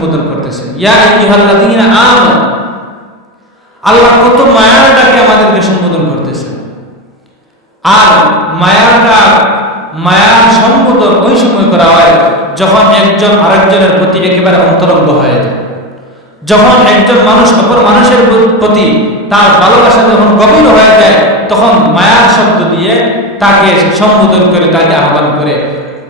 সম্বোধন করতেছেন, ইয়া আইয়ুহাল্লাযীনা আমানু। আল্লাহ কত মায়ার ডাকে আমাদেরকে সম্বোধন করতেছেন। আর মায়ার সম্বোধন ওই সময় করা হয় যখন একজন আরেকজনের প্রতি একেবারে অন্তরঙ্গ হয়ে যায়, যখন একজন মানুষ অপর মানুষের প্রতি তার ভালোবাসা যখন গভীর হয়ে যায়, তখন মায়ার শব্দ দিয়ে তাকে সম্বোধন করে, তাকে আহ্বান করে।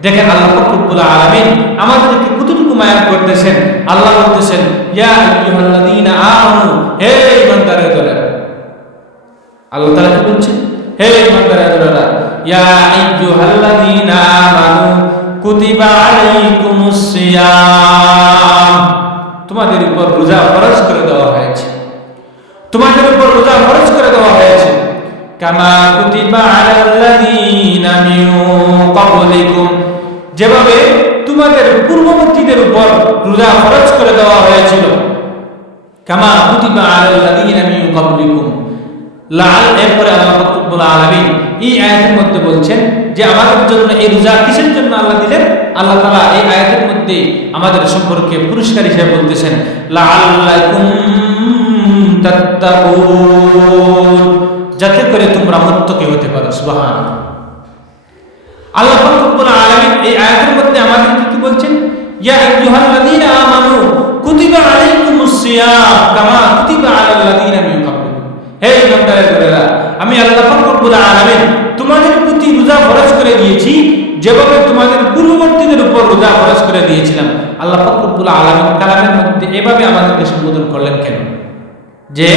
দেখেন আল্লাহ রব্বুল আলামিন আমাদেরকে কতটুকু মায়া করতেছেন। আল্লাহ বলতেছেন, ইয়া আইয়ুহাল্লাযীনা আমানু, হে ঈমানদারেরা। আল্লাহ তাআলা কি বলছেন? হে ঈমানদারেরা, ইয়া আইয়ুহাল্লাযীনা আমানু কুতিবা আলাইকুমুস সিয়াম, তোমাদের উপর রোজা ফরজ করে দেওয়া হয়েছে, তোমাদের উপর রোজা ফরজ করে দেওয়া হয়েছে। কামা কুতিবা আলাল্লাযীনা মিন ক্বাবলিকুম, যেভাবে তোমাদের পূর্ববর্তীদের উপর রোজা ফরজ করে দেওয়া হয়েছিল। কামা কুতিবা আলাল্লাযীনা মিন ক্বাবলিকুম, এরপরে আল্লাহ রাব্বুল আলামিন এই আয়াতের মধ্যে বলছেন যে আমাদের জন্য এই রোজা কিসের জন্য আল্লাহ দিলেন। আল্লাহ তাআলা এই আয়াতের মধ্যে আমাদের সম্পর্কে পুরস্কার হিসেবে বলতেছেন, লাআল্লাকুম তাত্তাকুন, যাতে করে তোমরা মুত্তাকি হতে পারো। সুবহানাল্লাহ। আল্লাহ রাব্বুল আলামিন এই আয়াতের মধ্যে আমাদেরকে কি বলছেন? ইয়া আইয়ুহাল্লাযীনা আমানু কুতিবা আলাইকুমুস সিয়াম কামা কুতিবা আলাল্লাযীনা মিন ক্বাবলিকুম, হে ঈমানদারেরা, আমি আল্লাহ রব্বুল আলামিন তোমাদের প্রতি রোজা ফরজ করে দিয়েছি যেভাবে তোমাদের পূর্ববর্তীদের উপর রোজা ফরজ করে দিয়েছিলাম। আল্লাহ রব্বুল আলামিন কালামের মধ্যে এভাবে আমাদেরকে সম্বোধন করলেন কেন? যে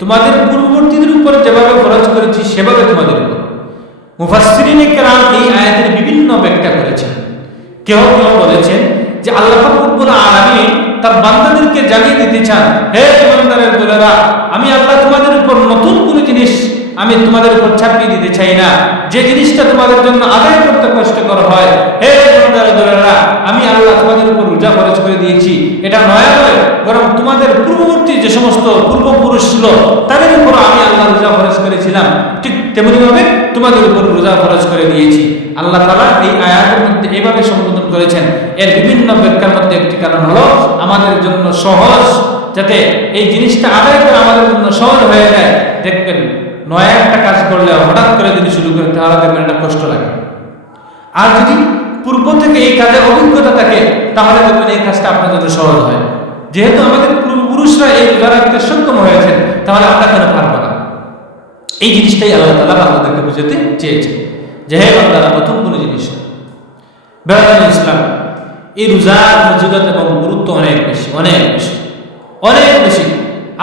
তোমাদের পূর্ববর্তীদের উপর যেভাবে ফরজ করেছি সেভাবে তোমাদের উপর। মুফাসসিরিনে কেরাম এই আয়াতের বিভিন্ন ব্যাখ্যা করেছেন। কেউ বলেছেন যে আল্লাহ রব্বুল আলামিন তার বান্দাদেরকে জানিয়ে দিতে চান, হে ঈমানদারের দলেরা, আমি আল্লাহ তোমাদের উপর নতুন কোনো জিনিস আমি তোমাদের উপর ছাপিয়ে দিতে চাই না, যে জিনিসটা তোমাদের জন্য আদায় করতে কষ্টকর হয়। হে ঈমানদারের দলেরা, আমি আল্লাহ তোমাদের উপর রোজা ফরজ করে দিয়েছি, এটা নয় নয়, বরং তোমাদের পূর্ববর্তী যে সমস্ত পূর্বপুরুষ ছিল তাদের উপর আমি আল্লাহ রোজা ফরজ করেছিলাম, ঠিক তেমনি ভাবে তোমাদের উপর রোজা ফরজ করে দিয়েছি। আল্লাহ তাআলা এই আয়াতের মধ্যে এইভাবে সম্বোধন করেছেন। এর বিভিন্ন ব্যাখ্যার মধ্যে একটি কারণ হলো আমাদের জন্য সহজ, যাতে এই জিনিসটা আদায় করা আমাদের জন্য সহজ হয়ে যায়। দেখবেন নয়া একটা কাজ করলে হঠাৎ করে যদি শুরু করেন তাহলে দেখবেন এটা কষ্ট লাগে। আর যদি পূর্ব থেকে এই কাজের অভিজ্ঞতা থাকে তাহলে দেখবেন এই কাজটা আপনার জন্য সহজ হয়। যেহেতু আমাদের পূর্বপুরুষরা এই রোজা রাখতে সক্ষম হয়েছেন, তাহলে আমরা কেন পারবো না? এই জিনিসটাই আল্লাহ তাআলা আমাদেরকে বুঝাতে চেয়েছেন যে হে বান্দারা, নতুন কোনো জিনিস বেরাদার ইসলাম, এই রোজার ফজিলত এবং গুরুত্ব অনেক বেশি, অনেক বেশি, অনেক বেশি।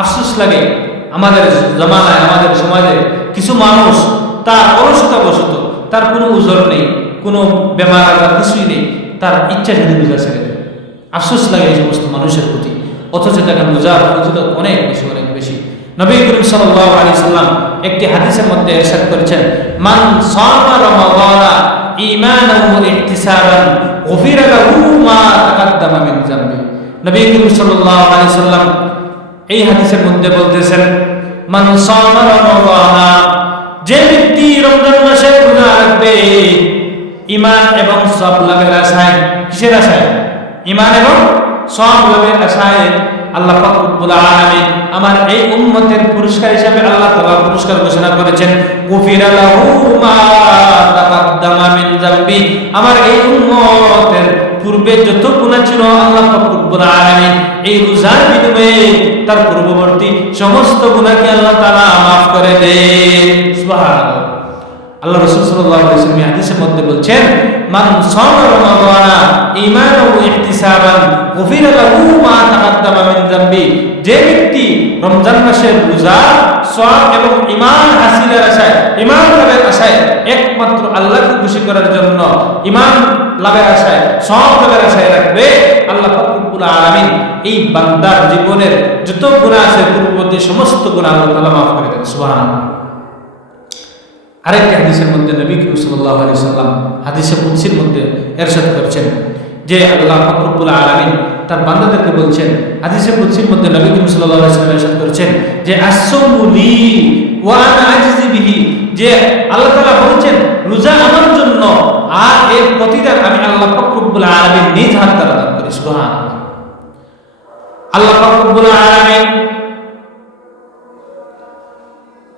আফসোস লাগে আমাদের জমানায়, আমাদের সমাজে কিছু মানুষ তার অলসতাবশত, তার কোনো উজর নেই, কোনো বেমার আজার কিছুই নেই, তার ইচ্ছা যদি রোজা ছেড়ে দেয়। আফসোস লাগে এই সমস্ত মানুষের প্রতি। অথচ দেখেন রোজার ফজিলত অনেক বেশি, অনেক বেশি। নবী করিম সাল্লাল্লাহু আলাইহি সাল্লাম একটি হাদিসের মধ্যে ইরশাদ করেছেন, মান সামা রমাদানা ঈমানান ওয়া ইহতিসাবান গুফিরা লাহু মা তাকাদ্দামা মিন যামবি। নবী করিম সাল্লাল্লাহু আলাইহি সাল্লাম এই হাদিসের মধ্যে বলতেছেন, মান সামা রমাদানা, যে ব্যক্তি রমজান মাসে রোজা রাখবে ঈমান এবং সওয়াব লাভের আশায়। কিসের আশায়? ঈমান এবং সওয়াব লাভের আশায়। আল্লাহ পাক রব্বুল আলামিন আমার এই উম্মতের পুরস্কার হিসেবে আল্লাহ তাআলা পুরস্কার ঘোষণা করেছেন, গুফিরা লাহু মা তাকাদ্দামা মিন যামবি। আমার এই উম্মতের পূর্বে যত গুনাহ ছিল আল্লাহ পাক রব্বুল আলামিন এই রোজার বিনিময়ে তার পূর্ববর্তী সমস্ত গুনাহকে আল্লাহ তাআলা maaf করে দেন। সুবহানাল্লাহ। আল্লাহ রাসূল সাল্লাল্লাহু আলাইহি ওয়াসাল্লাম হাদিসের মধ্যে বলছেন, মান সামা রমাদানা ঈমানান ওয়া ইহতিসাবান গুফিরা লাহু মা তাকাদ্দামা মিন যামবি। যে ব্যক্তি রমজান মাসের রোজা সওয়াব এবং ঈমান হাসিলের আশায়, ঈমান লাভের আশায়, একমাত্র আল্লাহকে খুশি করার জন্য ঈমান লাভের আশায়, সওয়াব লাভের আশায় রাখবে, আল্লাহ পাক রব্বুল আলামিন এই বান্দার জীবনের যত গুনাহ আছে পূর্ববর্তী সমস্ত গুনাহ আল্লাহ তাআলা maaf করে দেন। সুবহানাল্লাহ। আরেকটি হাদিসের মধ্যে নবী করিম সাল্লাল্লাহু আলাইহি সাল্লাম হাদিসে কুদসির মধ্যে ইরশাদ করেছেন যে আল্লাহ পাক রব্বুল আলামিন তার বান্দাদেরকে বলছেন, হাদিসে কুদসির মধ্যে নবী করিম সাল্লাল্লাহু আলাইহি সাল্লাম ইরশাদ করেছেন যে আসসাওমু লি ওয়া আনা আজজি বিহি, যে আল্লাহ তাআলা বলেছেন রোজা আমার জন্য আর এর প্রতিদান আমি আল্লাহ পাক রব্বুল আলামিন নিজ হাতে দান করি। সুবহানাল্লাহ। পাক রব্বুল আলামিন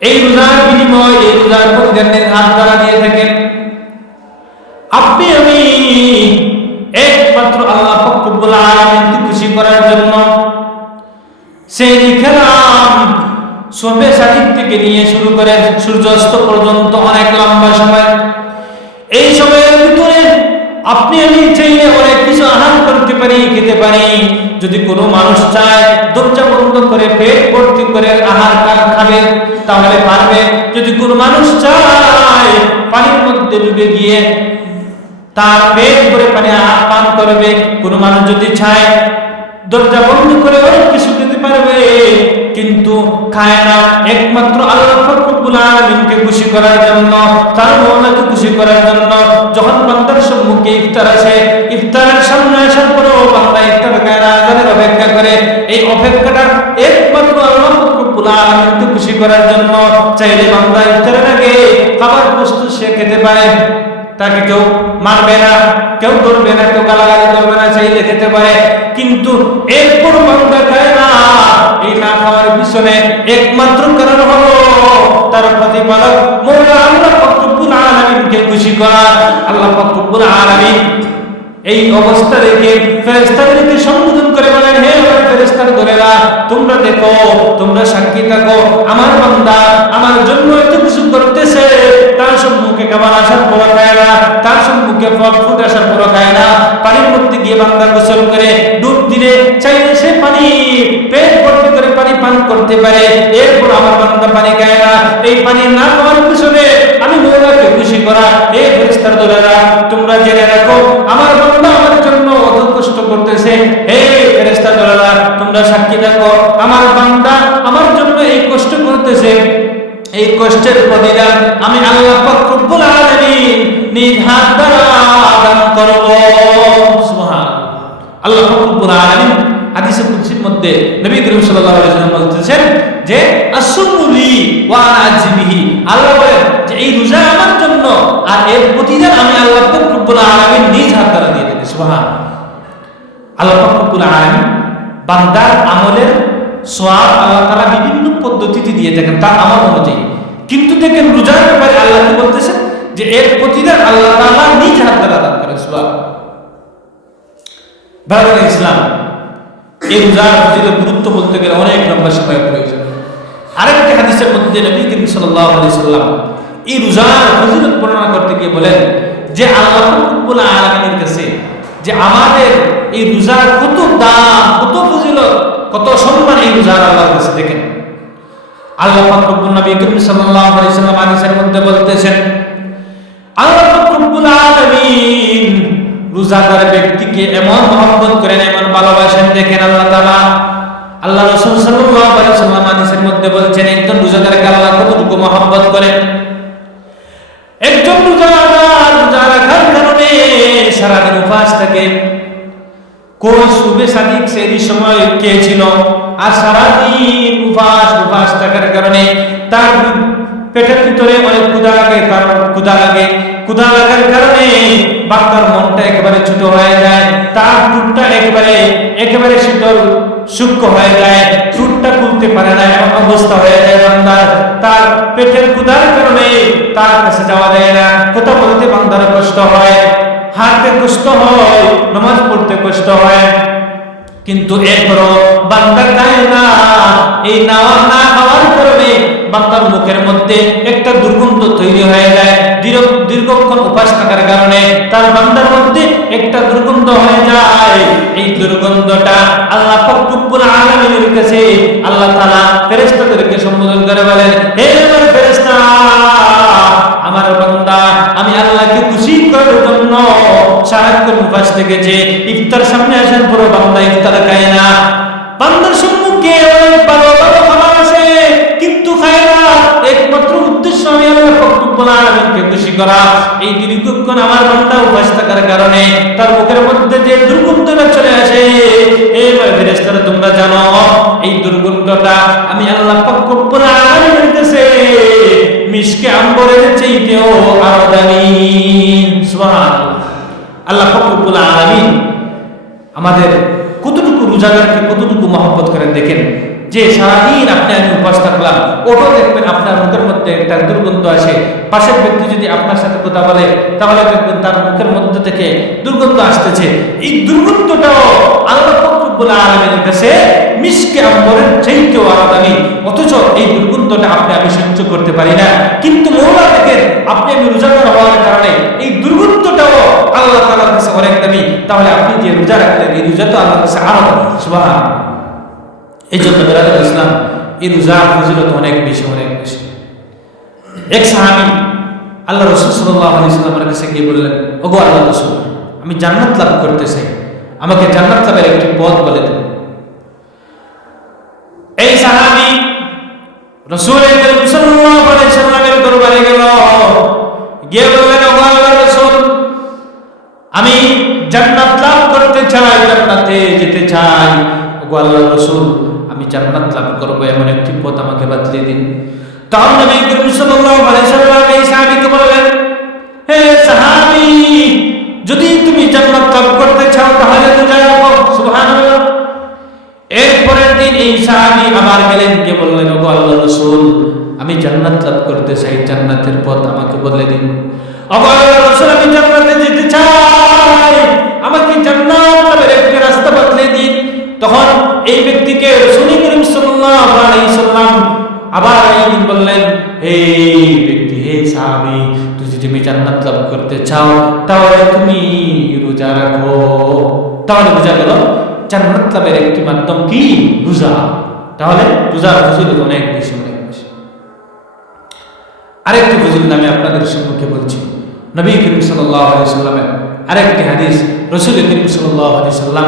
এই রোজার বিনিময়, এই রোজার প্রতিদানের হাত দ্বারা দিয়ে থাকেন। আপনি আমি একমাত্র আল্লাহ পাক রব্বুল আলামিনকে খুশি করার জন্য সেই খেলাম সবে সাদিক থেকে নিয়ে শুরু করে সূর্যাস্ত পর্যন্ত অনেক লম্বা সময়। এই সময়ের ভিতরে আপনি আমি চাইলে অনেক কিছু আহার করতে পারি, খেতে পারি। যদি কোনো মানুষ চায় দরজা বন্ধ করে পেট ভর্তি করে আহার খাবে তাহলে পারবে। যদি কোনো মানুষ চায় পানির মধ্যে ডুবে গিয়ে তার পেট ভরে পানি পান করবে। কোনো মানুষ যদি চায় দরজা বন্ধ করে অনেক কিছু খেতে পারবে, কিন্তু খায় না। একমাত্র আল্লাহ পাক রব্বুল আলামিনকে খুশি করার জন্য, তার মওলাকে খুশি করার জন্য যখন বান্দার সম্মুখে ইফতার আসে, ইফতারের সামনে আসার পরেও বান্দা ইফতার খায় না, আজানের অপেক্ষা করে। এই অপেক্ষাটা একমাত্র আল্লাহ পাক রব্বুল আলামিনকে খুশি করার জন্য। চাইলে বান্দা ইফতারের আগে খাবার প্রস্তুত সে খেতে পারে, তাকে কেউ মারবে না, কেউ ধরবে না, কেউ গালাগালি করবে না, চাইলে খেতে পারে। কিন্তু এরপর বান্দা খায় না। এই না খাওয়ার পিছনে একমাত্র কারণ হলো তার প্রতিপালক মওলা আল্লাহ পাক রব্বুল আলামিনকে খুশি করা। আল্লাহ পাক রব্বুল আলামিন এই অবস্থা দেখে ফেরেশতাদেরকে সম্বোধন করে বলেন, হে আমার ফেরেশতার দলেরা, তোমরা দেখো, তোমরা সাক্ষী থাকো, আমার বান্দা আমার জন্য এত কিছু করতেছে। তার সম্মুখে খাবার আসার পর খায় না, তার সম্মুখে ফল ফ্রুট আসার পর খায় না। পানির মধ্যে গিয়ে বান্দা গোসল করে ডুব দিলে চাইলে সে পানি পেট ভর্তি করে পানি পান করতে পারে। এরপর আমার বান্দা পানি খায় না। এই পানি না খাওয়ার পিছনে আমি মওলাকে খুশি করা। হে ফেরেশতার দলেরা, তোমরা জেনে রাখো, আমার বান্দা আমার জন্য অত কষ্ট করতেছে। হে ফেরেশতার দলেরা, তোমরা সাক্ষী থাকো, আমার বান্দা আমার জন্য এই কষ্ট করতেছে। এই কষ্টের প্রতিদান আমি আল্লাহ পাক রব্বুল আলামিন নিজ হাত দ্বারা দান করব। সুবহানাল্লাহ। আল্লাহ পাক রব্বুল আলামিন হাদিসে কুদসির মধ্যে নবী করিম সাল্লাল্লাহু আলাইহি ওয়াসাল্লাম বলতেছেন যে আসুমুলি ওয়া আজবিহি, আল্লাহ বলেন যে এই রোজা আমার জন্য, আর এর প্রতিদান আমি আল্লাহ পাক রব্বুল আলামিন নিজ হাত দ্বারা দিয়ে দেব। সুবহানাল্লাহ। আল্লাহ পাক রব্বুল আলামিন বান্দার আমলের সওয়াব আল্লাহ তাআলা বিভিন্ন পদ্ধতিতে দিয়ে থাকেন তার আমল অনুযায়ী। কিন্তু দেখেন রোজার ব্যাপারে আল্লাহ কি বলতেছেন যে এর প্রতিদান আল্লাহ তাআলা নিজ হাত দ্বারা দান করেন। সুবহানাল্লাহ। ভাইরা ইসলাম, এই রোজার ফজিলত গুরুত্ব বলতে গেলে অনেক লম্বা সময় প্রয়োজন। আরেকটা হাদিসের মধ্যে নবী করিম সাল্লাল্লাহু আলাইহি সাল্লাম এই রোজার ফজিলত বর্ণনা করতে গিয়ে বলেন যে আল্লাহ রব্বুল আলামিনের কাছে যে আমাদের এই রোজার কত দাম, কত ফজিলত, কত সম্মান এই রোজার আল্লাহর কাছে। দেখেন আল্লাহ পাক রব্বুল নবী করিম সাল্লাল্লাহু আলাইহি সাল্লাম হাদিসের মধ্যে বলতেছেন, আল্লাহ পাক রব্বুল আলামিন রোজাদার ব্যক্তিকে এমন মহব্বত করেন, এমন ভালোবাসেন। দেখেন আল্লাহ তাআলা, আল্লাহ রাসূল সাল্লাল্লাহু আলাইহি সাল্লাম হাদিসের মধ্যে বলছেন একজন রোজাদারকে আল্লাহ কতটুকু মহব্বত করেন। একজন রোজাদার রোজা রাখার কারণে সারাদিন উপবাস থাকে। কোন সুবে সাদিক সেই সময় কে ছিল, আর সারাদিন উপবাস থাকার কারণে তার পেটের ভিতরে অনেক ক্ষুধা লাগে, তার ক্ষুধা লাগার কারণে বান্দার মনটা একেবারে ছোট হয়ে যায়, তার টুটটা একেবারে শীতল সূক্ষ্ম হয়ে যায়, টুটটা খুলতে পারে না, এমন অবস্থা হয়ে যায় বান্দার। তার পেটের ক্ষুধার কারণে তার কাছে যাওয়া যায় না, কথা বলতে বান্দার কষ্ট হয়, হাঁটতে কষ্ট হয়, নামাজ পড়তে কষ্ট হয়। কিন্তু এরপরও বান্দা খায় না। এই না খাওয়ার কারণে বান্দার মুখের মধ্যে একটা দুর্গন্ধ তৈরি হয়ে যায়। দীর্ঘক্ষণ উপবাস থাকার কারণে তার বান্দার মধ্যে একটা দুর্গন্ধ হয়ে যায়। এই দুর্গন্ধটা আল্লাহ পাক রব্বুল আলামিনের কাছে আল্লাহ তাআলা ফেরেশতাদেরকে সম্বোধন করে বলেন, হে আমার ফেরেশতা, আমার বান্দা আমি আল্লাহকে খুশি করার জন্য সারাক্ষণ উপবাস থেকেছে। ইফতার সামনে আসার পর বান্দা ইফতার খায় না। বান্দার সম্মুখে অনেক ভালো ভালো খাবার আছে, কিন্তু খায় না। একমাত্র উদ্দেশ্য আমি আল্লাহ পাক রব্বুল আলামিনকে খুশি করা। এই দীর্ঘক্ষণ আমার বান্দা উপবাস থাকার কারণে তার মুখের মধ্যে যে দুর্গন্ধটা চলে আসে, এই ফেরেশতারা তোমরা জানো এই দুর্গন্ধটা আমি আল্লাহ পাক রব্বুল আলামিনের কাছে মিশকে আম্বরের চাইতেও আরো দামি। সুবহানাল্লাহ। আল্লাহ পাক রব্বুল আলামিন আমাদের কতটুকু রোজাদারকে কতটুকু কতটুকু মহব্বত করেন দেখেন। যে সারাদিন আপনি আমি উপাস থাকলাম, ওটাও দেখবেন আপনার মুখের মধ্যে একটা দুর্গন্ধ আসে। পাশের ব্যক্তি যদি আপনার সাথে কথা বলে তাহলে দেখবেন তার মুখের মধ্যে থেকে দুর্গন্ধ আসতেছে। এই দুর্গন্ধটাও আল্লাহ রব্বুল আলামিনের কাছে মিশকে আম্বরের চাইতেও আলাদা নেই। অথচ এই দুর্গন্ধটা আপনি আমি সহ্য করতে পারি না, কিন্তু মওলা দেখেন আপনি আমি রোজাদার হওয়ার কারণে এই দুর্গন্ধটাও আল্লাহ তাআলার কাছে অনেক দামি। তাহলে আপনি যে রোজা রাখলেন এই রোজা তো আল্লাহর কাছে আরো দামি। সুবহানাল্লাহ। এই জন্য বেরাদর ইসলাম, এই রোজার ফজিলত অনেক বেশি, অনেক বেশি। এক সাহাবী আল্লাহ রাসূল সাল্লাল্লাহু আলাইহি ওয়াসাল্লামের কাছে গিয়ে বললেন, ওগো আল্লাহ রাসূল, আমি জান্নাত লাভ করতে চাই, আমাকে জান্নাত লাভের একটি পথ বলে দিন। এই সাহাবী রাসূল করিম সাল্লাল্লাহু আলাইহি ওয়াসাল্লামের দরবারে গেল, গিয়ে বললেন, ওগো আল্লাহর রাসূল, আমি জান্নাত লাভ করতে চাই, জান্নাতে যেতে চাই। ওগো আল্লাহর রাসূল, আমি জান্নাত লাভ করব এমন একটি পথ আমাকে বাতলে দিন। তখন নবী করিম সাল্লাল্লাহু আলাইহি ওয়াসাল্লাম এই সাহাবীকে বললেন, হে সাহাবী, যদি তুমি জান্নাত লাভ করতে চাও তাহলে রোজা রাখো। সুবহানাল্লাহ। এরপরের দিন এই সাহাবী আবার গেলেন, গিয়ে বললেন, ওগো আল্লাহর রাসূল, আমি জান্নাত লাভ করতে চাই, জান্নাতের পথ আমাকে বলে দিন। ওগো আল্লাহর রাসূল, আমি জান্নাতে যেতে চাই, আমাকে জান্নাত লাভের একটি রাস্তা বলে দিন। তখন এই ব্যক্তিকে রাসূল করিম সাল্লাল্লাহু আলাইহি ওয়াসাল্লাম আবার এই বললেন, হে ব্যক্তি, হে সাহাবী, তুমি জান্নাত লাভ করতে চাও তাহলে তুমি রোজা রাখো। তাহলে বোঝা গেল জান্নাত লাভের একটি মাধ্যম কি? রোজা। তাহলে রোজার ফজিলত অনেক বেশি, অনেক বেশি। আরেকটি ফজিলত আমি আপনাদের সম্মুখে বলছি। নবী করিম সাল্লাল্লাহু আলাইহি ওয়াসাল্লামের আরেকটি হাদিস, রাসূল করিম সাল্লাল্লাহু আলাইহি ওয়াসাল্লাম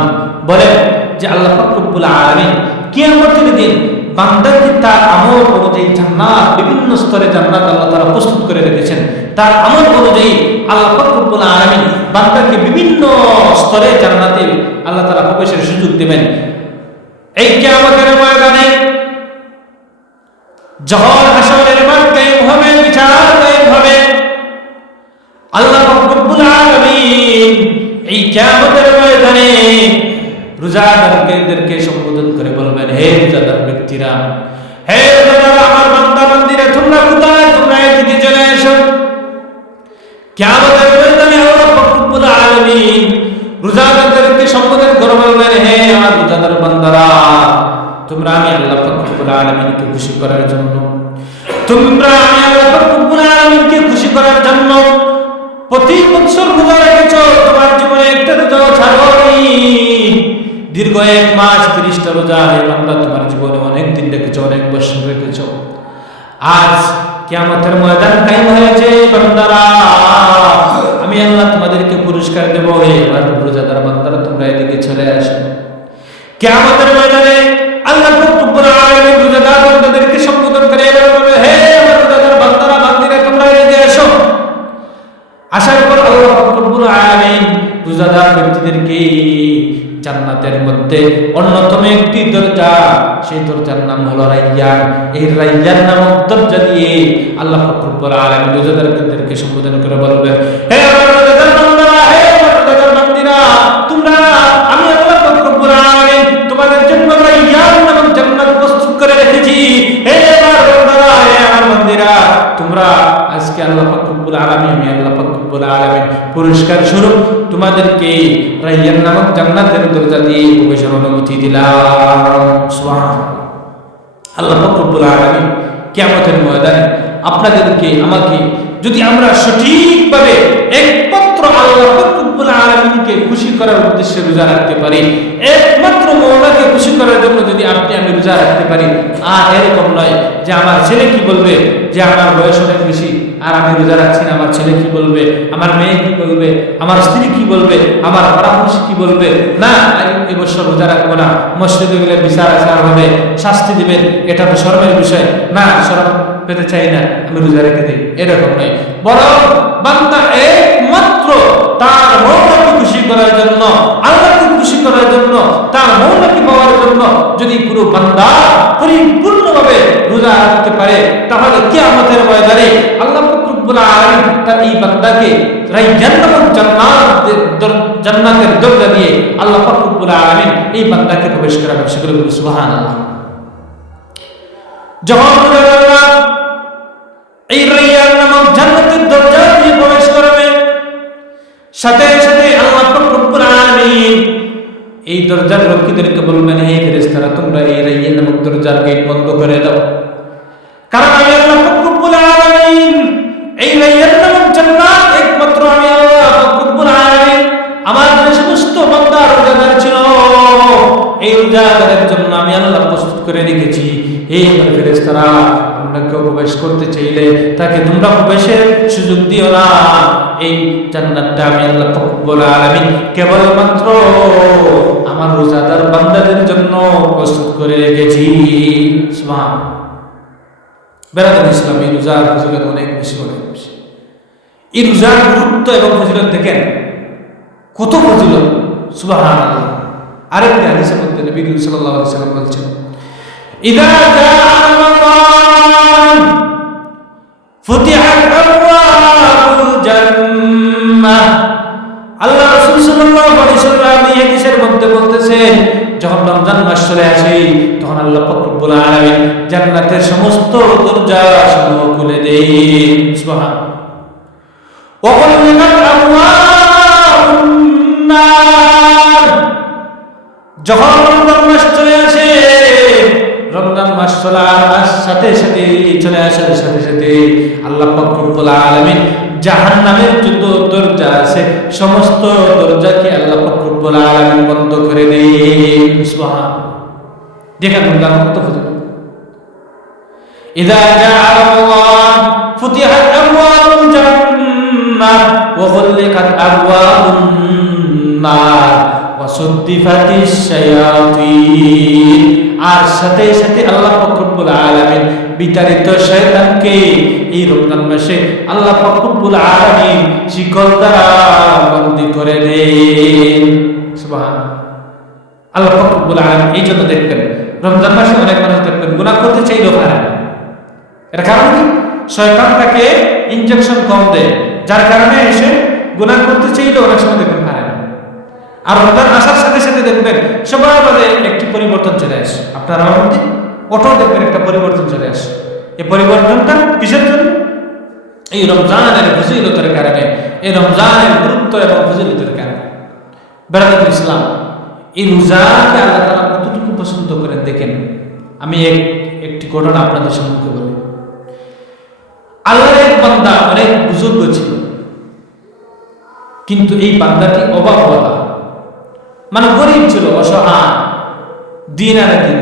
বলেন যে আল্লাহ পাক রব্বুল আলামিন কিয়ামতের দিন বান্দাকে তার আমল অনুযায়ী জান্নাত, বিভিন্ন স্তরে জান্নাত আল্লাহ তাআলা প্রস্তুত করে রেখেছেন। তার আমল অনুযায়ী আল্লাহ পাক রব্বুল আলামিন বান্দাকে বিভিন্ন স্তরে জান্নাতে আল্লাহ তাআলা প্রবেশের সুযোগ দেবেন। এই কিয়ামতের ময়দানে যখন হাসরের মাঠ কায়েম হবে, বিচার কায়েম হবে, আল্লাহ পাক রব্বুল আলামিন এই কিয়ামতের ময়দানে রোজাদারদেরকে সম্বোধন করে বলবেন, হে রোজাদার ব্যক্তিরা, হে রোজাদার আমার বান্দা বান্দীরা, তোমরা কোথায়? তোমরা এদিকে চলে এসো। কিয়ামতের ময়দানে আল্লাহ পাক রব্বুল আলামিন রোজাদারদেরকে সম্বোধন করে বলবেন, হে আমার রোজাদার বান্দারা, তোমরা আমি আল্লাহ পাক রব্বুল আলামিনকে খুশি করার জন্য, তোমরা আমি আল্লাহ পাক রব্বুল আলামিনকে খুশি করার জন্য প্রতি বছর রোজা রেখেছো, তোমার জীবনে একটা রোজাও ছাড়োনি। দীর্ঘ 1 মাস 30টা রোজা, হে বান্দা, তোমার জীবনে অনেক দিন রেখেছো, অনেক বছর রেখেছো। আজ কিয়ামতের ময়দান কায়েম হয়েছে, বান্দারা, আমি আল্লাহ তোমাদেরকে পুরস্কার দেব। হে আমার রোজাদার বান্দারা, তোমরা এদিকে চলে আসো। কিয়ামতের ময়দানে আল্লাহ রব্বুল আলামিন রোজাদার বান্দাদেরকে সম্বোধন করে বলবে, হে আমার রোজাদার বান্দারা বান্দিরা, তোমরা এদিকে এসো। আসার পর আল্লাহ রব্বুল আলামিন রোজাদার ব্যক্তিদেরকে জান্নাতের মধ্যে অন্যতম একটি দরজা, সেই দরজার নাম হলো রায়্যান। এই রায়্যান নামক দরজা দিয়ে আল্লাহ পাক রব্বুল আলামিন রোজাদারদেরকে সম্বোধন করে বলবেন, হে আমার রোজাদার বান্দারা, হে আমার রোজাদার বান্দিরা, তোমরা আমি আল্লাহ পাক রব্বুল আলামিন তোমাদের জন্য রায়্যান নামক জান্নাত প্রস্তুত করে রেখেছি। হে আমার বান্দারা, হে আমার বান্দিরা, তোমরা আজকে আল্লাহ পাক রব্বুল আলামিন, আমি আল্লাহ পাক রব্বুল আলামিন পুরস্কার স্বরূপ তোমাদেরকে রায়্যান নামক জান্নাতের দরজা দিয়ে প্রবেশের অনুমতি দিলাম। সুবহানাল্লাহ। আল্লাহ পাক রব্বুল আলামিন কিয়ামতের ময়দানে আপনাদেরকে আমাকে যদি আমরা সঠিকভাবে একমাত্র আল্লাহ পাক রব্বুল আলামিনকে খুশি করার উদ্দেশ্যে রোজা রাখতে পারি, একমাত্র মওলাকে খুশি করার জন্য যদি আপনি আমি রোজা রাখতে পারি, আর এরকম নয় যে আমার ছেলে কি বলবে, যে আমার বয়স অনেক বেশি আর আমি রোজা রাখছি না, আমার ছেলে কি বলবে, আমার মেয়ে কি বলবে, আমার স্ত্রী কি বলবে, আমার পাড়াপড়শি কি বলবে, না এই বছর রোজা রাখবো না, মসজিদে গেলে বিচার আচার হবে, শাস্তি দিবেন, এটা তো শরমের বিষয়, না শরম পেতে চাই না, আমি রোজা রেখে দিই, এরকম নয়। বরং বান্দা একমাত্র তার মওলাকে খুশি করার জন্য, আল্লাহকে খুশি করার জন্য, তার মওলাকে পাওয়ার জন্য যদি কোনো বান্দা পরিপূর্ণভাবে রোজা রাখতে পারে, তাহলে কিয়ামতের ময়দানে আল্লাহ পাক রব্বুল আলামিন তার এই বান্দাকে রায়্যান নামক জান্নাতের দরজা দিয়ে আল্লাহ পাক রব্বুল আলামিন এই বান্দাকে প্রবেশ করাবেন। সেগুলো বলি সুবহানাল্লাহ। যখন আল্লাহ এই রাইয়ান নামক জান্নাতের দরজা দিয়ে প্রবেশ করবে, সাথে সাথে আল্লাহ পাক রব্বুল আলামিন এই দরজার রক্ষীদেরকে বলবেন, হে ফেরেশতারা, তোমরা এই রাইয়ান নামক দরজার গেট বন্ধ করে দাও, কারণ আমি আল্লাহ পাক রব্বুল আলামিন এই রাইয়ান নামক জান্নাত একমাত্র আমি আল্লাহ পাক রব্বুল আলামিন আমার যে সমস্ত বান্দা রোজাদার ছিল এই রোজাদারের জন্য আমি আল্লাহ প্রস্তুত করে রেখেছি। এই ফেরেশতারা, আমরা কেউ প্রবেশ করতে চাইলে তাকে তোমরা প্রবেশের সুযোগ দিও না। এই জান্নাতটা আমি আল্লাহ পাক রব্বুল আলামিন কেবলমাত্র আমার রোজাদার বান্দাদের জন্য প্রস্তুত করে রেখেছি। সুবহানাল্লাহ। বেরাদার ইসলাম, এই রোজার ফজিলত অনেক বেশি, অনেক বেশি। এই রোজার গুরুত্ব এবং ফজিলত দেখেন কত ফজিলত, সুবহানাল্লাহ। আরেকটি হাদিসের মধ্যে নবী করিম সাল্লাল্লাহু আলাইহি ওয়াসাল্লাম বলেছেন, ইযা জাআ রমাদান ফুতিহাত আবওয়াবুল জান্নাহ। আল্লাহ রাসূল সাল্লাল্লাহু আলাইহি ওয়াসাল্লাম এই হাদিসের মধ্যে বলতেছেন, যখন রমজান মাস চলে আসে তখন আল্লাহ পাক রব্বুল আলামিন জান্নাতের সমস্ত দরজা সমূহ খুলে দেন। সুবহানাল্লাহ। ওয়া উগলিকাত আবওয়াবুন নার। যখন রমজান মাস চলে আসে, রমজান মাস চলার সাথে সাথে চলে আসার সাথে সাথে আল্লাহ পাক রব্বুল আলামিন জাহান্নামের যত দরজা আছে সমস্ত দরজাকে আল্লাহ পাক রব্বুল আলামিন বন্ধ করে দেন। সুবহানাল্লাহ। দেখেন রমজান কত ফজিলত। ইযা জাআ রমাদান ফুতিহাত আবওয়াবুল জান্নাহ ওয়া গুলিকাত আবওয়াবুন নার ওয়া সুদ্দিফাতিশ শায়াতিন। আর সাথে সাথে আল্লাহ পাক রব্বুল আলামিন বিতাড়িত শয়তানকে এই রমজান মাসে আল্লাহ পাক রব্বুল আলামিন শিকল দ্বারা বন্দী করে দেন। সুবহানাল্লাহ। আল্লাহ পাক রব্বুল আলামিন এই জন্য দেখবেন রমজান মাসে অনেক মানুষ দেখবেন গুনাহ করতে চাইলেও পারে না। এর কারণ কি? শয়তান তাকে ইনজেকশন কম দেয়, যার কারণে এসে গুনাহ করতে চাইলেও অনেক সময় দেখবেন পারে না। আর রমজান আসার সাথে সাথে দেখবেন সবার মধ্যে একটি পরিবর্তন চলে আসে। আপনার আমার মধ্যে অটো দেখবেন একটা পরিবর্তন চলে আসে। এই পরিবর্তনটা কিসের জন্য? এই রমজানের ফজিলতের কারণে, এই রমজানের গুরুত্ব এবং ফজিলতের কারণে। বেরাদার ইসলাম, এই রোজাকে আল্লাহ তাআলা কতটুকু পছন্দ করেন দেখেন। আমি একটি ঘটনা আপনাদের সম্মুখে বলি। আল্লাহর এক বান্দা অনেক বুজুর্গ ছিল, কিন্তু এই বান্দাটি অভাবওয়ালা, মানে গরিব ছিল, অসহায়, দিন আনে দিন।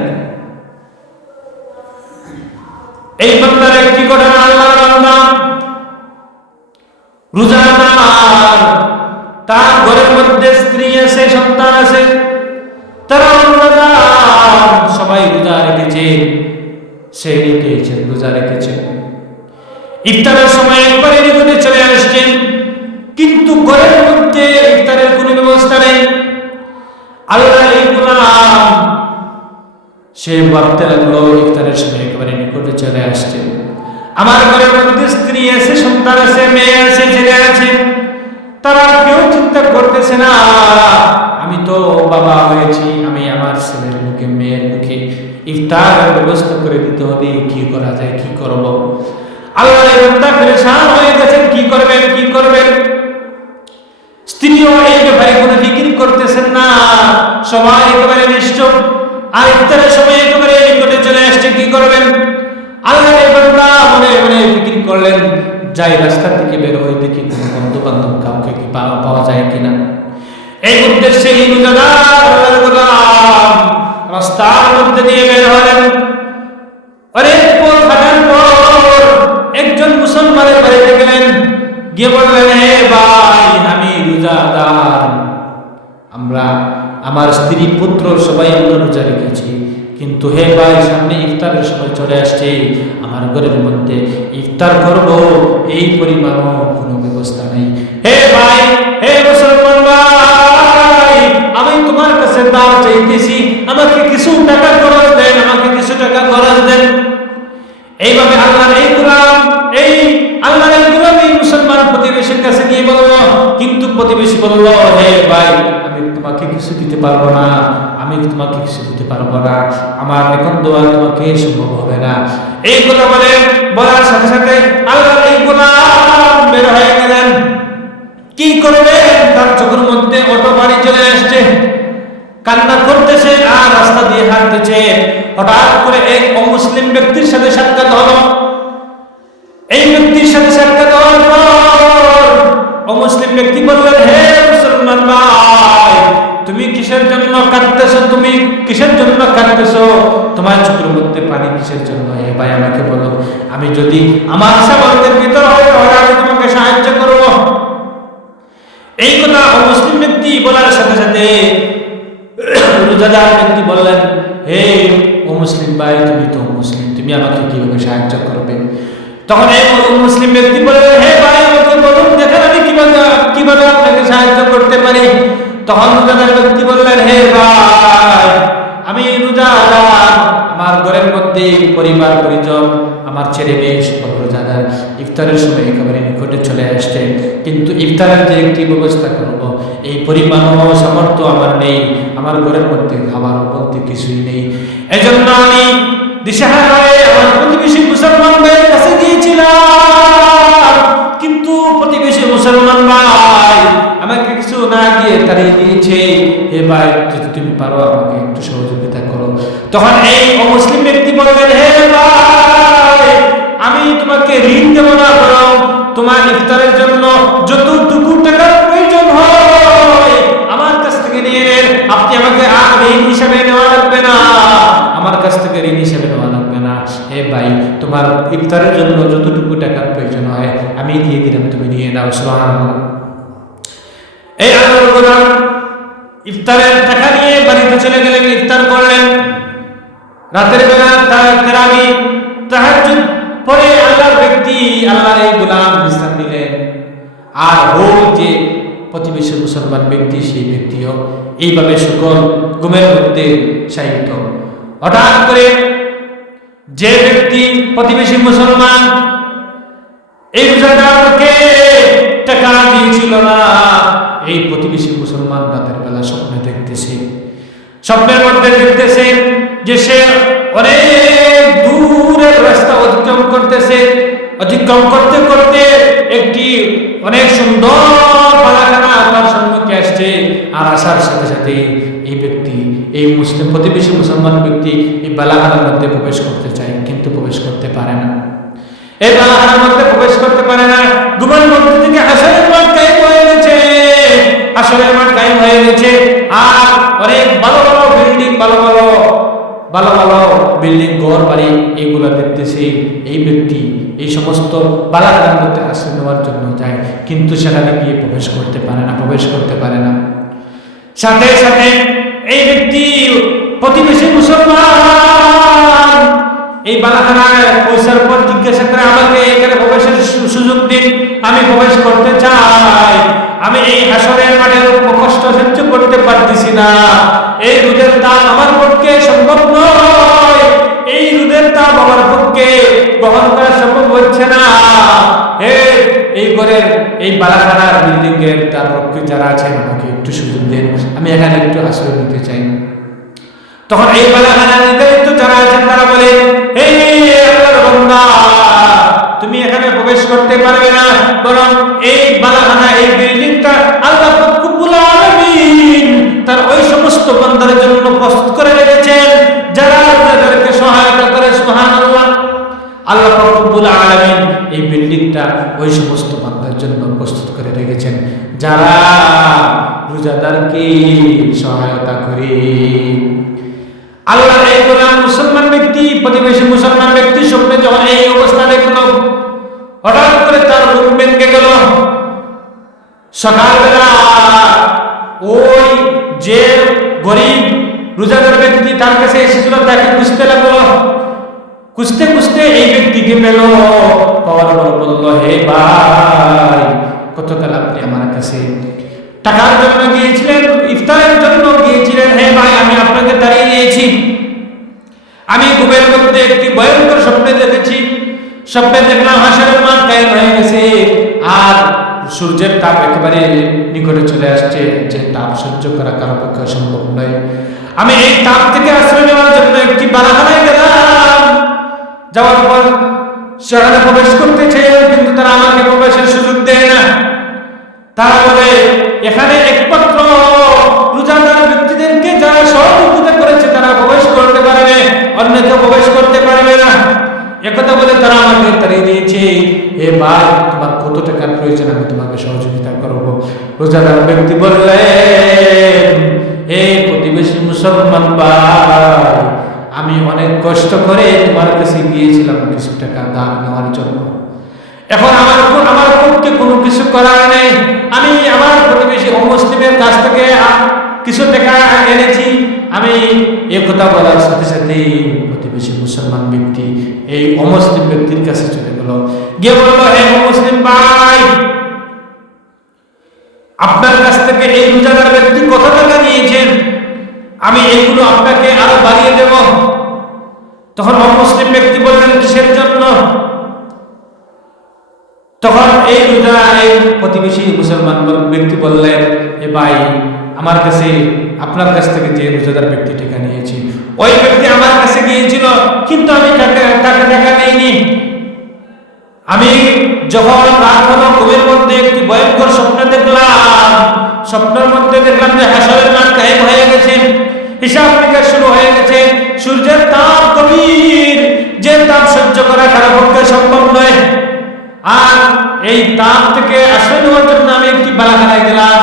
এই বান্দার একটি ঘটনা, আল্লাহর বান্দা রোজাদার, তার ঘরের মধ্যে স্ত্রী আছে, সন্তান আছে, তারা রোজাদার, সবাই রোজা রেখেছে, সে রেখেছেন, রোজা রেখেছেন। ইফতারের সময় একবারে নিকটে চলে আসছেন, কিন্তু ঘরের মধ্যে ইফতারের কোনো ব্যবস্থা নেই। আল্লাহ এই গোলাম সে ভাবতে লাগলো ইফতারের সময় একেবারে নিকটে চলে আসছে, আমার ঘরের মধ্যে স্ত্রী আছে, সন্তান আছে, মেয়ে আছে, ছেলে আছে, তারা কেউ চিন্তা করতেছে না আমি তো বাবা হয়েছি, আমি আমার ছেলের মুখে মেয়ের মুখে ইফতারের ব্যবস্থা করে দিতে হবে, কি করা যায়, কি করব। আল্লাহ বান্দা পরেশান হয়ে গেছেন, কি করবেন, কি করবেন। স্ত্রীও এই ব্যাপারে কোনো ফিকির করতেছেন না, সবাই একেবারে নিশ্চুপ। আর ইফতারের সময় একেবারে নিকটে চলে আসছে, কি করবেন। আল্লাহ বান্দা মনে মনে ফিকির করলেন, যাই রাস্তা থেকে বের হয়ে দেখি কোনো বন্ধু বান্ধব কাউকে কি পাওয়া যায় কিনা। এই উদ্দেশ্যে এই রোজাদার গোলাম রাস্তার মধ্যে দিয়ে বের হলেন। অনেক পথ হাঁটার পর একজন মুসলমানের বাড়িতে গেলেন, গিয়ে বললেন, হে ভাই, আমি রোজাদার, আমার স্ত্রী পুত্র সবাই আমরা রোজা রেখেছি, কিন্তু হে ভাই, সামনে ইফতারের সময় চলে আসছে, আমার ঘরের মধ্যে ইফতার করব এই পরিমাণও কোনো ব্যবস্থা নেই। হে ভাই, হে মুসলমান ভাই, আমি তোমার কাছে দান চাইতেছি, আমাকে কিছু টাকা খরচ দেন, আমাকে কিছু টাকা খরচ দেন। এইভাবে আল্লাহর এই গোলাম এই মুসলমান প্রতিবেশীর কাছে গিয়ে বলল, কিন্তু প্রতিবেশী বলল, হে ভাই আমি তোমাকে কিছু দিতে পারবো না, আমি তোমাকে কিছু দিতে পারবো না, আমার এখন দোয়া তোমাকে সম্ভব হবে না। এই কথা বলার সাথে সাথে আল্লাহর এই গোলাম বের হয়ে গেলেন। কি করবে, তার চোখের মধ্যে অটো বাড়ি চলে আসছে, কান্না করতেছে আর রাস্তা দিয়ে হাঁটতেছে। হঠাৎ করে এক অমুসলিম ব্যক্তির সাথে সাক্ষাৎ হলো। এই ব্যক্তির সাথে সাক্ষাৎ হওয়ার পর অমুসলিম ব্যক্তি বললেন, হে মুসলমান ভাই, তুমি কিসের জন্য কাঁদতেছো? তুমি কিসের জন্য কাঁদতেছো? তোমার চোখের মধ্যে পানি কিসের জন্য? হে ভাই আমাকে বলো, আমি যদি আমার সামর্থ্যের ভিতর হয় তাহলে আমি তোমাকে সাহায্য করব। এই কথা অমুসলিম ব্যক্তি বলার সাথে সাথে রোজাদার ব্যক্তি বললেন, হে ও মুসলিম ভাই, তুমি তো মুসলিম, তুমি আমাকে কিভাবে সাহায্য করবে? তখন এই মুসলিম ব্যক্তি বললেন, হে ভাই আমাকে বলুন, দেখেন আমি কিভাবে আপনাকে সাহায্য করতে পারি। তখন রোজাদার ব্যক্তি বললেন, হে ভাই আমি রোজাদার, আমার ঘরের মধ্যে পরিবার পরিজন, আমার ছেলে মেয়ে সব রোজাদার, ইফতারের সময় একেবারে নিকটে চলে আসছে, কিন্তু ইফতারের যে একটি ব্যবস্থা করব এই পরিমাণ সামর্থ্য আমার নেই, আমার ঘরের মধ্যে খাবার বলতে কিছুই নেই। এজন্য আমি দিশাহারা হয়ে আমার প্রতিবেশী মুসলমান ভাইয়ের কাছে গিয়েছিলাম, কিন্তু প্রতিবেশী মুসলমান ভাই আমাকে কিছু না দিয়ে তাড়িয়ে দিয়েছে। হে ভাই যদি তুমি পারো আমাকে একটু সহযোগিতা করো। তখন এই অমুসলিম ব্যক্তি বললেন, হে ভাই আমি তোমাকে ঋণ দেব না, বরং তোমার ইফতারের জন্য যতটুকু টাকার প্রয়োজন হয় আমার কাছ থেকে নিয়ে নেন, আপনি আমাকে আর ঋণ হিসাবে নেওয়া লাগবে না, আমার কাছ থেকে ঋণ হিসাবে নেওয়া লাগবে না। হে ভাই তোমার ইফতারের জন্য যতটুকু টাকার প্রয়োজন হয় আমি দিয়ে দিলাম, তুমি নিয়ে নাও। সুবহানাল্লাহ। এই আল্লাহর গোলাম ইফতারের টাকা নিয়ে বাড়িতে চলে গেলেন, ইফতার করলেন। রাতের বেলা তারাবি তাহাজ্জুদ পরে আল্লাহর ব্যক্তি, আল্লাহর এই গোলাম বিশ্রাম নিলেন। আর ওই যে প্রতিবেশী মুসলমান ব্যক্তি, সেই ব্যক্তিও এইভাবে সকল ঘুমের মধ্যে শায়িত। হঠাৎ করে যে ব্যক্তি প্রতিবেশী মুসলমান এই রোজাদারকে টাকা দিয়েছিল না, এই প্রতিবেশী মুসলমান রাতের বেলা স্বপ্নে দেখতেছে, স্বপ্নের মধ্যে দেখতেছে যে সে অনেক দূরের রাস্তা অতিক্রম করতেছে, অতিক্রম করতে করতে একটি অনেক সুন্দর বালাখানা তার সম্মুখে আসছে। আর আসার সাথে সাথে এই ব্যক্তি, এই মুসলিম প্রতিবেশী মুসলমান ব্যক্তি এই বালাখানার মধ্যে প্রবেশ করতে চায়, কিন্তু প্রবেশ করতে পারে না। এই বালাখানার মধ্যে প্রবেশ করতে পারে না। ঘুমের মধ্যে থেকে হাসরের মাঠ কায়েম হয়ে গেছে, হাসরের মাঠ কায়েম হয়ে গেছে। আর অনেক ভালো ভালো বিল্ডিং, ভালো ভালো বিল্ডিং, ঘর বাড়ি এইগুলো দেখতেছে। এই ব্যক্তি এই সমস্ত বালাখানার মধ্যে আশ্রয় নেওয়ার জন্য যায়, কিন্তু সেখানে গিয়ে প্রবেশ করতে পারে না। সাথে সাথে এই ব্যক্তি প্রতিবেশী মুসলমান এই বালাখানায় পৌঁছার পর জিজ্ঞাসা করে, আমাকে এখানে প্রবেশের সুযোগ দিন, আমি প্রবেশ করতে চাই, আমি এই হাসরের মাঠের কষ্ট সহ্য করতে পারতেছি না, এই রোদের তাপ আমার পক্ষে সম্ভব নয়, এই রোদের তাপ আমার পক্ষে গ্রহণ করা সম্ভব হচ্ছে না। এই ঘরের এই বালাখানার বিল্ডিং এর তার পক্ষে যারা আছেন আমাকে একটু সুযোগ দেন, আমি এখানে একটু আশ্রয় নিতে চাই। তখন এই বালাখানার নির্ধারিত যারা আছেন তারা বলে, হে আল্লাহর বান্দা, তুমি এখানে প্রবেশ করতে পারবে না, বরং এই বালাখানা, এই বিল্ডিংটা আল্লাহ রব্বুল আলামিন তার ওই সমস্ত বান্দাদের জন্য প্রস্তুত করে রেখেছেন যারা তাদেরকে সহায়তা করে। সুবহানাল্লাহ। আল্লাহ রব্বুল আলামিন এই বিল্ডিংটা ওই সমস্ত বান্দাদের জন্য প্রস্তুত করে রেখেছেন যারা রোজাদারকে সহায়তা করে। আল্লাহ এই গোলাম মুসলমান ব্যক্তি, প্রতিবেশী মুসলমান ব্যক্তি স্বপ্নে যখন এই অবস্থা দেখল, হঠাৎ করে তার ঘুম ভেঙে গেল। সকালবেলা ওই যে গরিব রোজাদার ব্যক্তি তার কাছে এসেছিল, তাকে খুঁজতে লাগলো। খুঁজতে খুঁজতে এই ব্যক্তিকে পেল, পাওয়ার পর বলল, হে ভাই গতকাল আপনি আমার কাছে টাকার জন্য গিয়েছিলেন, ইফতারের জন্য গিয়েছিলেন, হে ভাই আমি আপনাকে তাড়িয়ে দিয়েছি। আমি ঘুমের মধ্যে একটি ভয়ঙ্কর স্বপ্নে দেখেছি, স্বপ্নে দেখলাম হাসরের মাঠ কায়েম হয়ে গেছে, আর সূর্যের তাপ একেবারে নিকটে চলে আসছে, যে তাপ সহ্য করা কারো পক্ষে সম্ভব নয়। আমি এই তাপ থেকে আশ্রয় নেওয়ার জন্য একটি বালাখানায় গেলাম। যাওয়ার পর সেখানে প্রবেশ করতে চেয়ে কিন্তু তারা আমাকে প্রবেশের সুযোগ দেয় না। তারা বলে এখানে একমাত্র রোজাদার ব্যক্তিদেরকে যারা সহযোগিতা করেছে তারা প্রবেশ করতে পারবে, অন্য কেউ প্রবেশ করতে পারবে না। একথা বলে তারা আমাকে তাড়িয়ে দিয়েছে। এ ভাই, তোমার কত টাকার প্রয়োজন, আমি তোমাকে সহযোগিতা করবো। রোজাদার ব্যক্তি বললেন, এই প্রতিবেশী মুসলমান ভাই, আমি অনেক কষ্ট করে তোমার কাছে গিয়েছিলাম কিছু টাকা দান নেওয়ার জন্য। এখন আমার পক্ষে কোনো কিছু করার নেই। আমি আমার প্রতিবেশী অমুসলিমের কাছ থেকে কিছু টাকা এনেছি। আমি এই কথা বলার সাথে সাথে প্রতিবেশী মুসলমান ব্যক্তি এই অমুসলিম ব্যক্তির কাছে চলে গেল, গিয়ে বলল, হে অমুসলিম ভাই, আপনার কাছ থেকে এই রোজাদার ব্যক্তি কত টাকা নিয়েছেন, আমি এইগুলো আপনাকে আরো বাড়িয়ে দেব। তখন অমুসলিম ব্যক্তি বললেন, কিসের জন্য? তখন এই প্রতিবেশী মুসলমান ব্যক্তি বললেন, এ ভাই, আমার কাছে আপনার কাছ থেকে যে রোজাদার ব্যক্তি টাকা নিয়েছি, ওই ব্যক্তি আমার কাছে গিয়েছিল, কিন্তু আমি টাকা নেইনি। আমি যখন রাত হলো, ঘুমের মধ্যে একটি ভয়ঙ্কর স্বপ্ন দেখলাম। স্বপ্নের মধ্যে দেখলাম যে হাসরের মাঠ কায়েম হয়ে গেছে, হিসাব নিকাশ শুরু হয়ে গেছে। সূর্যের তাপ গভীর, যে তাপ সহ্য করা কারো পক্ষে সম্ভব নয়। আর এই তাপ থেকে আশ্রয় নেওয়ার জন্য আমি একটি বালাখানায় গেলাম।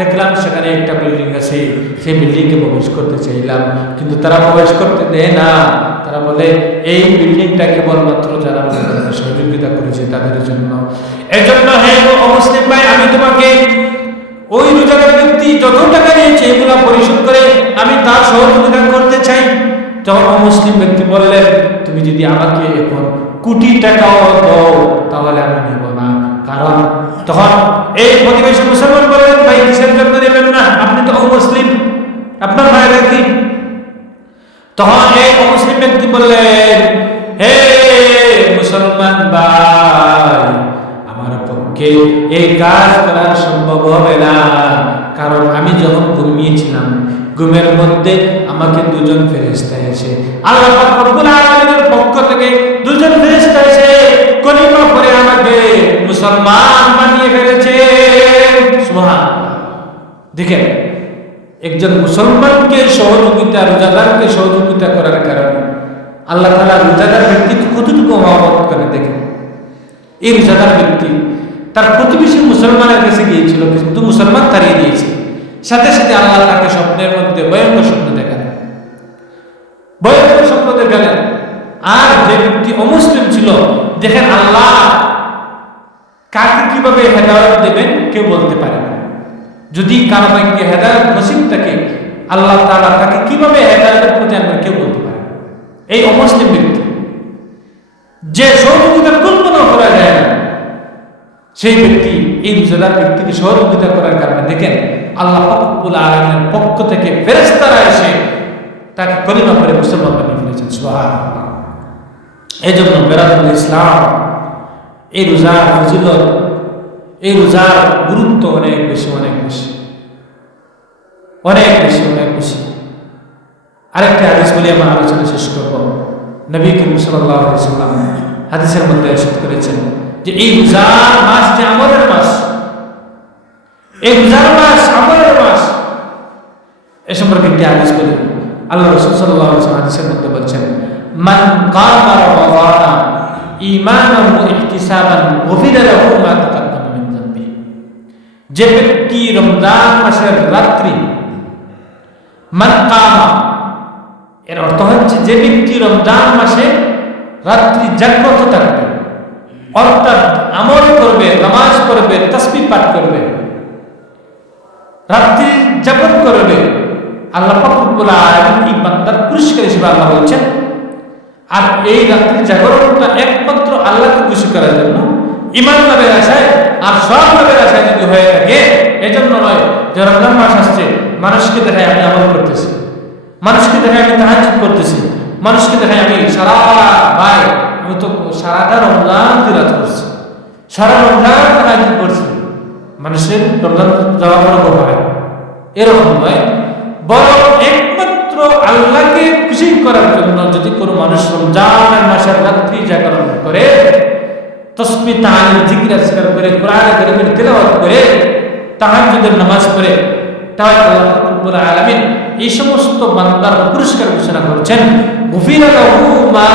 দেখলাম সেখানে একটা বিল্ডিং আছে, সেই বিল্ডিংয়ে প্রবেশ করতে চাইলাম, কিন্তু তারা প্রবেশ করতে দেয় না। তারা বলে এই বিল্ডিংটা কেবলমাত্র যারা সহযোগিতা করেছে তাদের জন্য। এই জন্য হে অমুসলিম ভাই, আমি তোমাকে ওই রোজাদার ব্যক্তি যত টাকা নিয়েছে এগুলো পরিশোধ করে আমি তার সহযোগিতা করতে চাই। তখন অমুসলিম ব্যক্তি বললেন, তুমি যদি আমাকে এখন কোটি টাকাও দাও তাহলে আমি নেব না। কারণ তখন এই প্রতিবেশী মুসলমান বললেন, ভাই কিসের জন্য নেবেন না, আপনি তো অমুসলিম, আপনার ভাইরা কি? তখন এই অমুসলিম ব্যক্তি বললেন, হে মুসলমান ভাই, আমার পক্ষে এই কাজ করা সম্ভব হবে না। কারণ আমি যখন ঘুমিয়েছিলাম, ঘুমের মধ্যে আমাকে দুজন ফেরেশতা এসে, আল্লাহ পাক রব্বুল আলামিনের পক্ষ থেকে দুজন ফেরেশতা এসে কলিমা পড়ে আমাকে মুসলমান বানিয়ে ফেলেছে। সুবহানাল্লাহ। দেখেন, একজন মুসলমানকে সহযোগিতা, রোজাদারকে সহযোগিতা করার কারণে আল্লাহ তাআলা রোজাদার ব্যক্তিকে কতটুকু মহব্বত করে। দেখেন, এই রোজাদার ব্যক্তি তার প্রতিবেশী মুসলমানের কাছে গিয়েছিল, কিন্তু মুসলমান তাড়িয়ে দিয়েছে। সাথে সাথে আল্লাহ তাকে স্বপ্নের মধ্যে ভয়ঙ্কর স্বপ্ন দেখালেন, ভয়ঙ্কর স্বপ্ন দেখালেন। আর যে ব্যক্তি অমুসলিম ছিল, দেখেন আল্লাহ কাকে কিভাবে হেদায়েত দেবেন কেউ বলতে পারে না। যদি কারো ভাগ্যে হেদায়েত নসিব থাকে, আল্লাহ তাআলা তাকে কিভাবে হেদায়েতের পথে আনবেন কেউ বলতে পারে না। এই অমুসলিম ব্যক্তি যে সহযোগিতার কল্পনা করা যায় না, সেই ব্যক্তি এই রোজাদার ব্যক্তিকে সহযোগিতা করার কারণে দেখেন আল্লাহ পাক রব্বুল আলামিনের পক্ষ থেকে ফেরেশতারা এসে তাকে কলিমা পড়ে মুসলমান বানিয়ে ফেলেছেন। সুবহানাল্লাহ। এই জন্য বেরাদুল ইসলাম, এই রোজার ফজিলত, এই রোজার গুরুত্ব অনেক বেশি, অনেক বেশি, অনেক বেশি, অনেক বেশি। আরেকটা হাদিস বলে আমার আলোচনা শেষ করব। নবী করিম সাল্লাল্লাহু আলাইহি ওয়াসাল্লাম হাদিসের মধ্যে ইরশাদ করেছেন যে এই রোজার মাস যে আমলের মাস, এই রোজার মাস আমলের মাস। এ সম্পর্কে একটি হাদিস বলে আল্লাহ রাসূল সাল্লাল্লাহু আলাইহি ওয়াসাল্লাম হাদিসের মধ্যে বলেছেন, মান কামা রমাদান ঈমানান ওয়া ইহতিসাবান গুফিরা লাহু মা তাকাদ্দামা মিন যামবি। যে ব্যক্তি রমজান মাসের রাত্রি, মান কামা এর অর্থ হচ্ছে যে ব্যক্তি রমজান মাসে রাত্রি জাগ্রত থাকবে, অর্থাৎ আমল করবে, নামাজ পড়বে, তাসবিহ পাঠ করবে, রাত্রি যাপন করবে, আল্লাহ পাক রব্বুল আলামিন এই বান্দার পুরস্কার হিসেবে আল্লাহ বলছেন। আর এই রাত্রি জাগরণটা একমাত্র আল্লাহকে খুশি করার জন্য, ঈমান লাভের আশায় আর সওয়াব লাভের আশায় যদি হয়ে থাকে, এজন্য নয় যে রমজান মাস আসছে মানুষকে দেখায় আমি আমল করতেছি, মানুষকে দেখায় আমি তাহাজ্জুদ করতেছি, মানুষকে দেখায় আমি আমি তো সারাটা রমজান তিলাওয়াত করছি, সারা রমজান তাহাজ্জুদ করছি, মানুষের রমজান যাওয়ার পর হয় এরকম নয়, বরং একমাত্র আল্লাহকে খুশি করার জন্য যদি কোনো মানুষ রমজান মাসের রাত্রি জাগরণ করে, তাসবিহ তাহলিল জিকির আজকার করে, কোরআন কারীমের তেলাওয়াত করে, তাহাজ্জুদের নামাজ পড়ে, তাহলে আল্লাহ রাব্বুল আলামিন এই সমস্ত বান্দার পুরস্কার ঘোষণা করেছেন, গুফিরা লাহু মা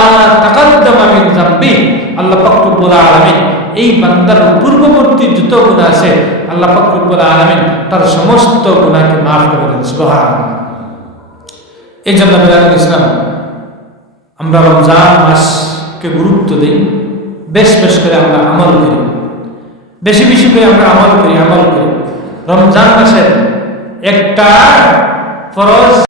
তাকাদ্দামা মিন যামবি। আল্লাহ পাক রব্বুল আলামিন এই বান্দার পূর্ববর্তী যত গুনাহ আছে আল্লাহ পাক রব্বুল আলামিন তার সমস্ত গুনাহকে maaf করে দেন। সুবহানাল্লাহ। এই জন্য বেলাল ইসলাম আমরা রমজান মাসকে গুরুত্ব দিই, বেশ বেশ করে আমরা আমল করি, বেশি বেশি করে আমরা আমল করি। রমজান মাসের একটা ফরজ